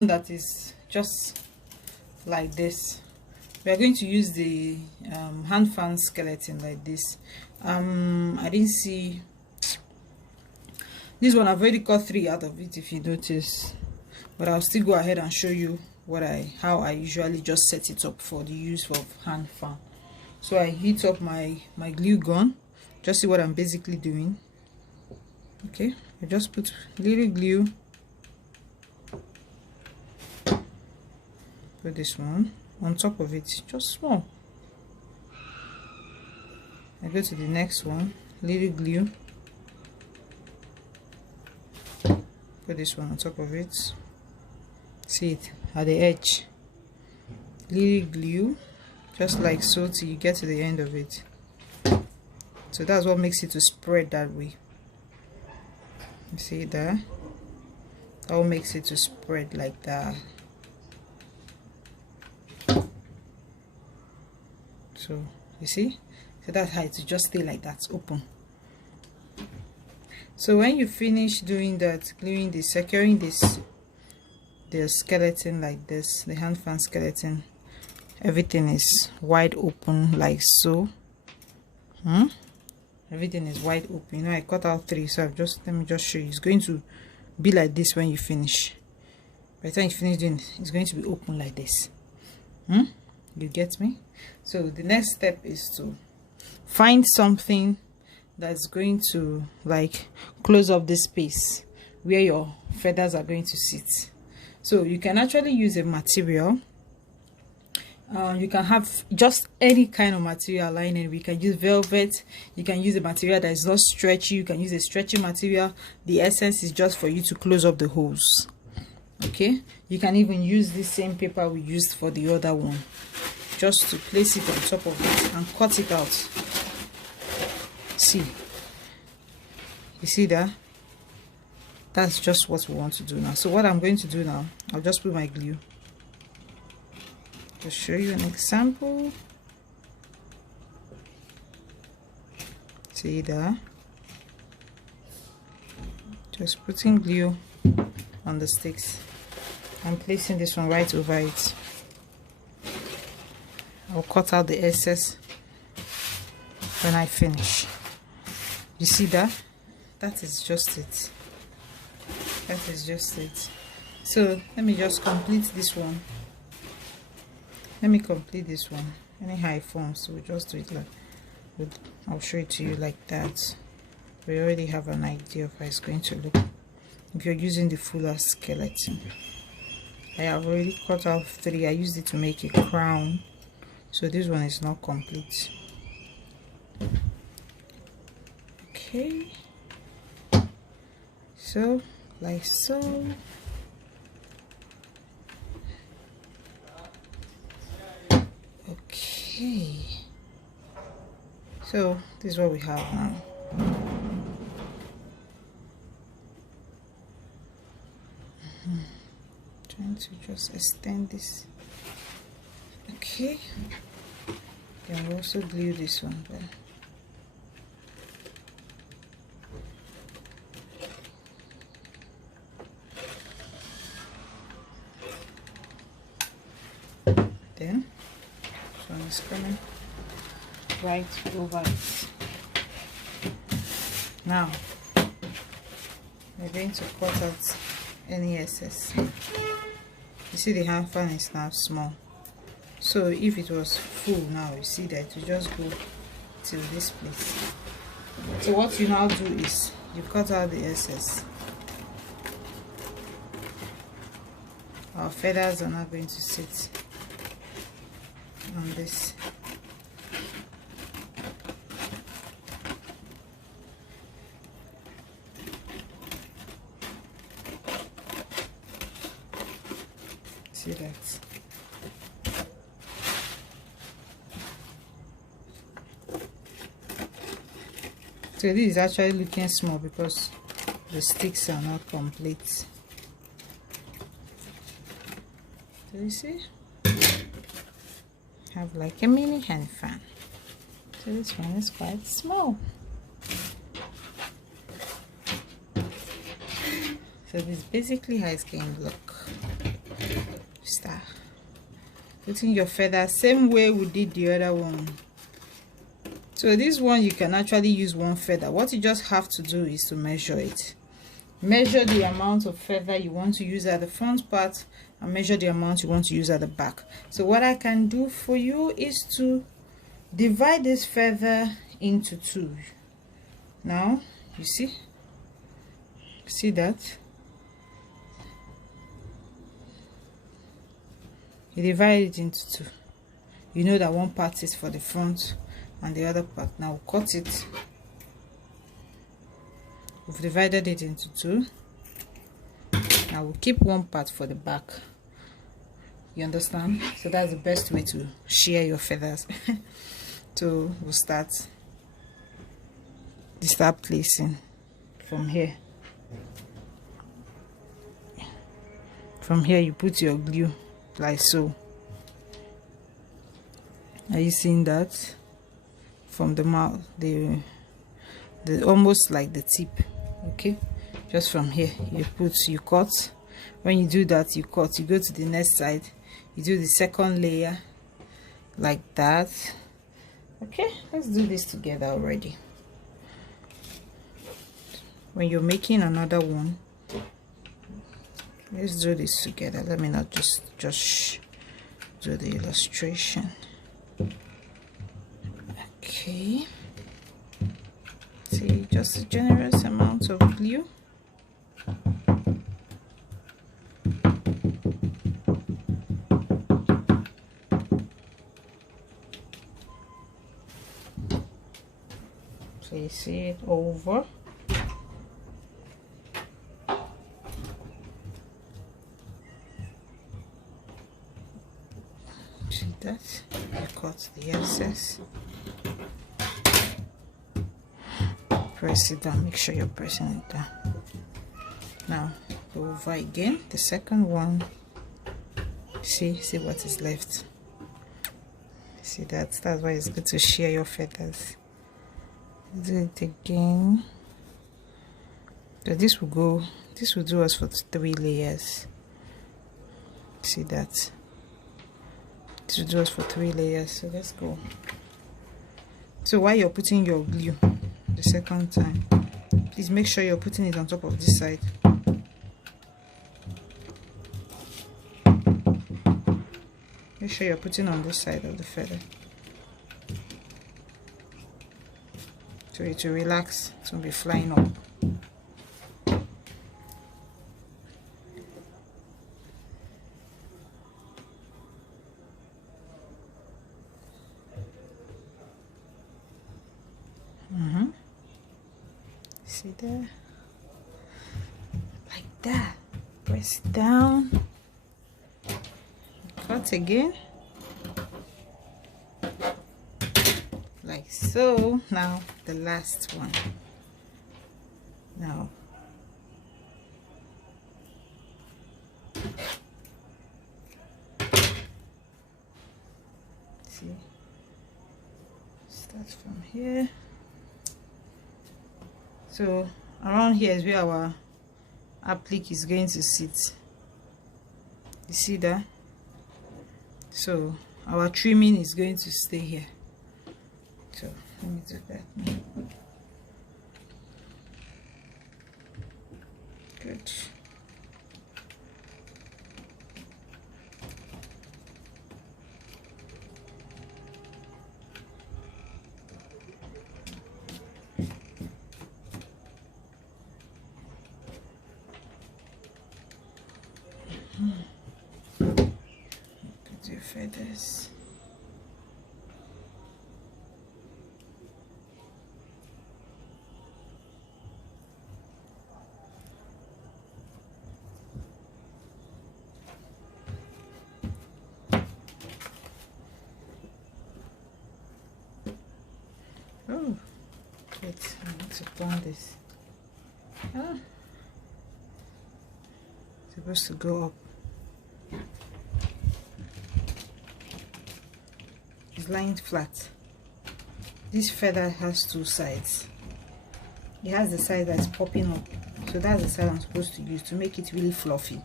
that is just like this. We are going to use the hand fan skeleton like this. I didn't see this one. I've already cut 3 out of it, if you notice, but I'll still go ahead and show you how I usually just set it up for the use of hand fan. So I heat up my glue gun. Just see what I'm basically doing. Okay, I just put little glue. Put this one on top of it, just small. I go to the next one, little glue. Put this one on top of it. See it at the edge, little glue, just like so, till you get to the end of it. So that's what makes it to spread that way. You see that? That what makes it to spread like that. So you see, so that's how it to just stay like that, open. So when you finish doing that, gluing this, securing this, the skeleton like this, the hand fan skeleton, everything is wide open like so. Everything is wide open. You know, I cut out 3, so I've just, let me just show you. It's going to be like this when you finish. By the time you finish doing it, it's going to be open like this. You get me? So the next step is to find something that's going to like close up this space where your feathers are going to sit. So you can actually use a material. You can have just any kind of material lining. We can use velvet. You can use a material that is not stretchy. You can use a stretchy material. The essence is just for you to close up the holes. Okay, you can even use the same paper we used for the other one, just to place it on top of it and cut it out. See, you see that? That's just what we want to do now. So what I'm going to do now, I'll just put my glue to show you an example. See that? Just putting glue on the sticks. I'm placing this one right over it. I'll cut out the excess when I finish. You see that? That is just it. That is just it. So let me just complete this one. Let me complete this one. Anyhow it forms, so we'll just do it like, I'll show it to you like that. We already have an idea of how it's going to look if you're using the fuller skeleton. I have already cut out 3. I used it to make a crown, so this one is not complete. Okay, so like so. Okay, so this is what we have now. Trying to just extend this. Okay, then we'll also glue this one there. Then this one is coming right over it. Now we're going to cut out any excess. You see the hand fan is now small, so if it was full now, you see that it will just go till this place. So what you now do is you cut out the excess. Our feathers are not going to sit on this. See that? So this is actually looking small because the sticks are not complete. So you see, have like a mini hand fan. So this one is quite small. So this is basically how it's going to look. start putting your feather same way we did the other one. So this one you can actually use one feather. What you just have to do is to measure it. Measure the amount of feather you want to use at the front part and measure the amount you want to use at the back. So what I can do for you is to divide this feather into two. Now you see that you divide it into two. You know that one part is for the front and the other part. Now cut it. We've divided it into two. Now we'll keep one part for the back. You understand? So that's the best way to shear your feathers. So we'll start placing from here. From here you put your glue like so. Are you seeing that? From the mouth, the almost like the tip. Okay, just from here you cut. When you do that, you cut, you go to the next side, you do the second layer like that. Okay, let's do this together already. When you're making another one, let's do this together. Let me not just do the illustration. Okay, see, just a generous amount of glue. Place it over. See that? You cut the excess. Press it down, make sure you're pressing it down. Now go over again, the second one. See what is left. See that's why it's good to shear your feathers. Do it again. So this will do us for 3 layers. See that? This will do us for 3 layers. So let's go. So while you're putting your glue the second time, please make sure you're putting it on top of this side. Make sure you're putting on this side of the feather, so it will relax, it won't be flying up. See there? Like that. Press it down. Cut again. Like so. Now the last one. Now see, start from here. So around here is where our applique is going to sit. You see that? So our trimming is going to stay here. So let me do that now. Good. Put your feathers. Oh, wait, I need to turn this. It's supposed to go up. It's lying flat. This feather has 2 sides. It has the side that's popping up, so that's the side I'm supposed to use to make it really fluffy.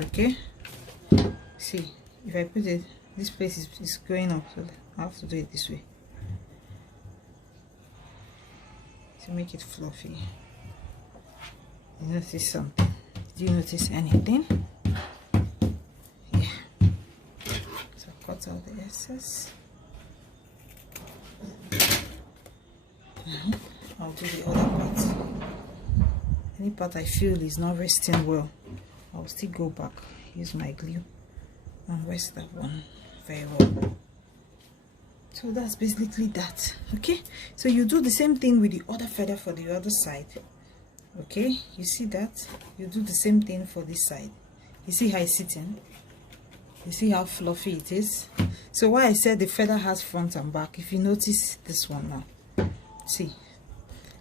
Okay, See, if I put it, this place is going up, so I have to do it this way to make it fluffy. You notice something? Do you notice anything? Yeah. So cut out the excess. Now I'll do the other part. Any part I feel is not resting well, I'll still go back, use my glue and rest that one very well. So that's basically that. Okay, so you do the same thing with the other feather for the other side. Okay, you see that? You do the same thing for this side. You see how it's sitting? You see how fluffy it is? So why I said the feather has front and back, if you notice this one now, see,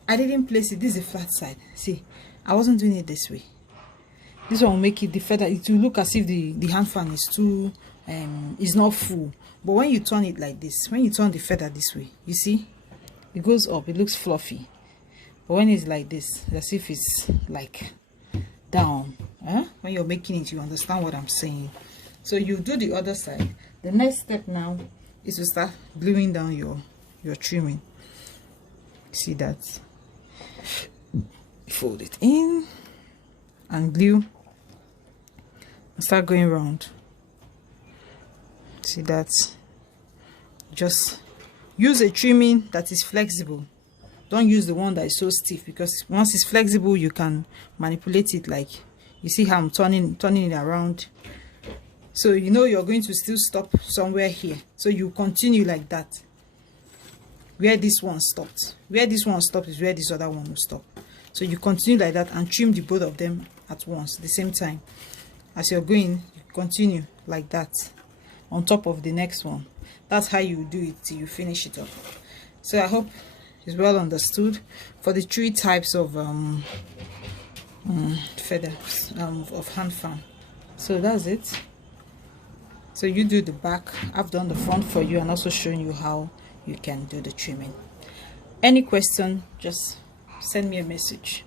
I didn't place it, this is a flat side. See, I wasn't doing it this way. This one will make it, the feather, it will look as if the hand fan is too is not full. But when you turn it like this, when you turn the feather this way, you see it goes up, it looks fluffy. But when it's like this, it's as if it's like down. When you're making it, you understand what I'm saying. So you do the other side. The next step now is to start gluing down your trimming. See that? Fold it in and glue and start going around. See that? Just use a trimming that is flexible. Don't use the one that is so stiff, because once it's flexible you can manipulate it. Like you see how I'm turning it around. So you know you're going to still stop somewhere here, so you continue like that. Where this one stopped, where this one stopped is where this other one will stop. So you continue like that and trim the both of them at once, the same time. As you're going, you continue like that on top of the next one. That's how you do it till you finish it up. So I hope it's well understood for the 3 types of feathers of hand fan. So that's it. So you do the back, I've done the front for you and also showing you how you can do the trimming. Any question, just send me a message.